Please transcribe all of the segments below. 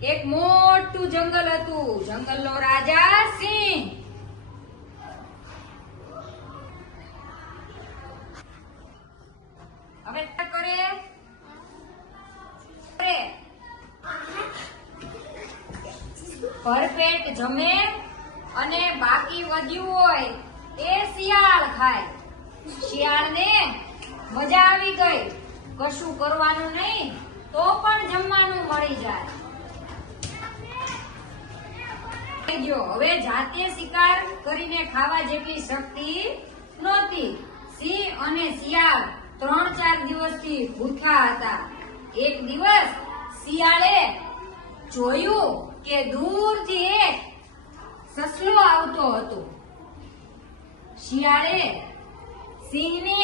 એક મોટું જંગલ હતું. જંગલનો રાજા સિંહ. હવે કરે ભરપેટ જમે અને બાકી વધ્યું હોય એ શિયાળ ખાય. શિયાળને મજા આવી ગઈ. કશું કરવાનું નહીં તો પણ જમવાનું મળી જાય. હવે જાતે શિકાર કરીને ખાવા જેટલી શક્તિ નહોતી. સિંહ અને શિયાળ 3-4 દિવસથી ભૂખ્યા હતા. એક દિવસ શિયાળે જોયું કે દૂરથી એક સસલો આવતો હતો. શિયાળે સિંહને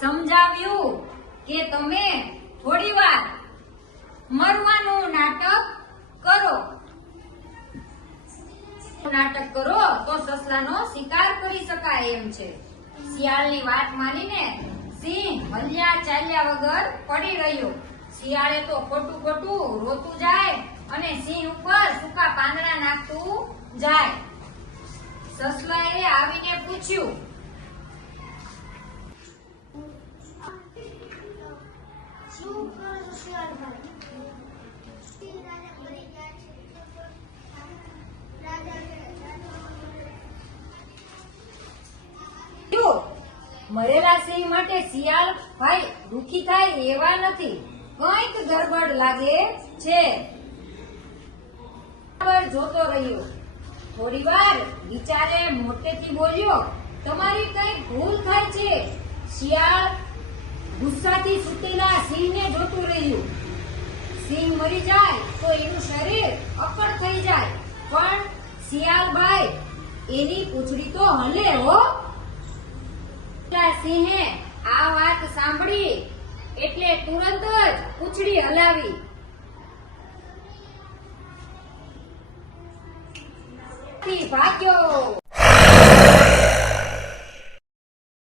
સમજાવ્યું કે તમે થોડીવાર મરવાનું નાટક કરો તો સસલાનો શિકાર કરી શકાય એમ છે. શિયાળની વાત માનીને સિંહ હલ્યા ચાલ્યા વગર પડી રહ્યો. શિયાળે તો ખોટું રોતું જાય અને સિંહ ઉપર સૂકા પાંદડા નાખતું જાય. સસલાએ આવીને પૂછ્યું, શું કરો છો શિયાળભાઈ? મરેલા સિંહ માટે શિયાળ ભાઈ દુખી થાય એવા નથી. કંઈક ગડબડ લાગે છે. જોતો રહ્યો. થોડી વાર વિચારે મોટેથી બોલ્યો, તમારી કંઈક ભૂલ થાય છે. શિયાળ ગુસ્સાથી સૂતેલા સિંહને જોતું રહ્યું. સિંહ મરી જાય તો એનું શરીર અક્કડ થઈ જાય, પણ શિયાળભાઈ એની પૂંછડી તો હલે હો. સિંહે આ વાત સાંભળી એટલે તુરંત જ પૂંછડી હલાવી. ભાગ્યો.